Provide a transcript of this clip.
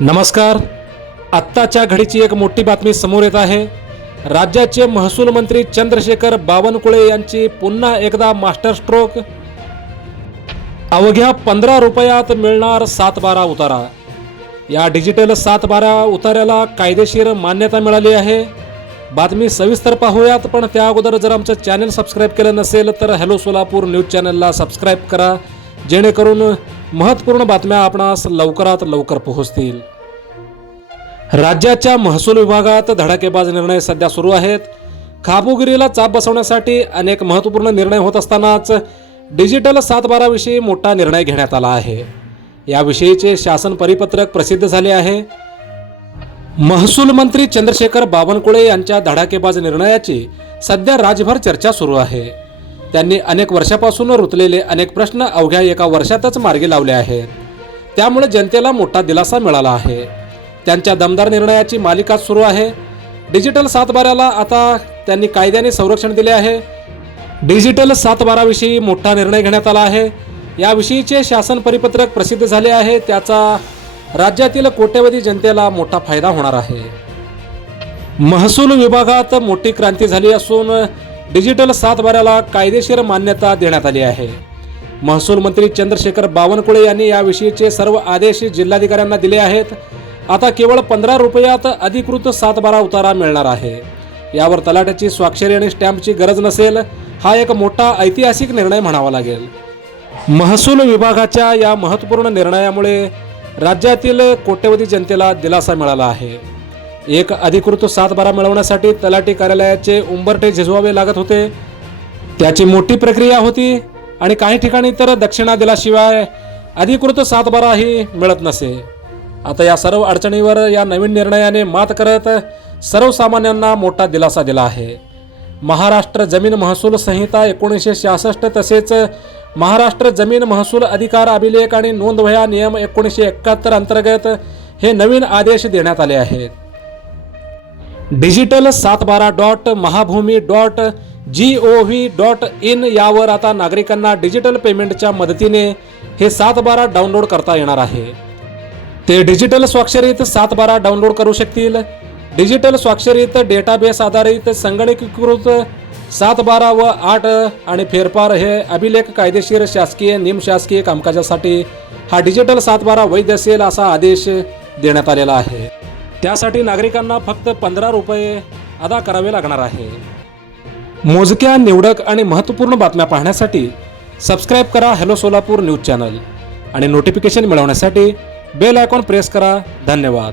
नमस्कार. आत्ताच्या घडीची एक मोठी बातमी समोर येत आहे. राज्याचे महसूल मंत्री चंद्रशेखर बावनकुळे यांची पुन्हा एकदा मास्टर स्ट्रोक. अवघ्या 15 रुपयात मिळणार 7/12 उतारा. या डिजिटल 7/12 उतार्याला कायदेशीर मान्यता मिळाली आहे. बातमी सविस्तर पाहूयात, पण त्या अगोदर जर आमचं चॅनल सबस्क्राईब केलं नसेल तर हॅलो सोलापूर न्यूज चॅनलला सबस्क्राईब करा, जेणेकरून महत्त्वपूर्ण बातम्या आपणास लवकरात लवकर पोहोचतील. राज्याच्या महसूल विभागात धडाकेबाज निर्णय सध्या सुरू आहेत. खाबुगिरीला चाप बसवण्यासाठी अनेक महत्त्वपूर्ण निर्णय होत असतानाच डिजिटल 7/12 विषयी मोठा निर्णय घेण्यात आला आहे. याविषयीचे शासन परिपत्रक प्रसिद्ध झाले आहे. महसूल मंत्री चंद्रशेखर बावनकुळे यांच्या धडाकेबाज निर्णयाची सध्या राज्यभर चर्चा सुरू आहे. त्यांनी अनेक वर्षापासून रुतलेले अनेक प्रश्न अवघ्या एका वर्षातच मार्गी लावले आहेत. त्यामुळे जनतेला मोठा दिलासा मिळाला आहे. त्यांच्या दमदार निर्णयाची मालिका सुरू आहे. डिजिटल 7/12ला आता त्यांनी कायद्याने संरक्षण दिले आहे. डिजिटल 7/12 विषयी मोठा निर्णय घेण्यात आला आहे. याविषयीचे शासन परिपत्रक प्रसिद्ध झाले आहे. त्याचा राज्यातील कोट्यवधी जनतेला मोठा फायदा होणार आहे. महसूल विभागात मोठी क्रांती झाली असून डिजिटल 7/12ला कायदेशीर मान्यता देण्यात आली आहे. महसूल मंत्री चंद्रशेखर बावनकुळे यांनी याविषयीचे सर्व आदेश जिल्हाधिकाऱ्यांना दिले आहेत. आता केवळ 15 रुपयात अधिकृत 7/12 उतारा मिळणार आहे. यावर तलाठ्याची स्वाक्षरी आणि स्टॅम्पची गरज नसेल. हा एक मोठा ऐतिहासिक निर्णय म्हणावा लागेल. महसूल विभागाच्या या महत्त्वपूर्ण निर्णयामुळे राज्यातील कोट्यवधी जनतेला दिलासा मिळाला आहे. एक अधिकृत 7/12 मिळवण्यासाठी तलाठी कार्यालयाचे उंबरठे झिजवावे लागत होते. त्याची मोठी प्रक्रिया होती आणि काही ठिकाणी तर दक्षिणा दिल्याशिवाय अधिकृत 7/12 ही मिळत नसे. आता या सर्व अडचणीवर या नवीन निर्णयाने मात करत सर्वसामान्यांना मोठा दिलासा दिला आहे. महाराष्ट्र जमीन महसूल संहिता 1966 तसेच महाराष्ट्र जमीन महसूल अधिकार अभिलेख आणि नोंदवह्या नियम 1971 अंतर्गत हे नवीन आदेश देण्यात आले आहेत. डिजिटल 7/12.महाभूमी.gov.in यावर आता नागरिकांना डिजिटल पेमेंटच्या मदतीने हे 7/12 डाउनलोड करता येणार आहे. ते डिजिटल स्वाक्षरीत 7/12 डाउनलोड करू शकतील. डिजिटल स्वाक्षरीत डेटाबेस आधारित संगणकीकृत 7/12 व 8 आणि फेरफार हे अभिलेख कायदेशीर शासकीय निमशासकीय कामकाजासाठी हा डिजिटल 7/12 वैध असेल असा आदेश देण्यात आलेला आहे. त्यासाठी नागरिकांना फक्त 15 रुपये अदा करावे लागणार आहे. मोजक्या, निवडक आणि महत्त्वपूर्ण बातम्या पाहण्यासाठी सबस्क्राईब करा हॅलो सोलापूर न्यूज चॅनल आणि नोटिफिकेशन मिळवण्यासाठी बेल आयकॉन प्रेस करा. धन्यवाद.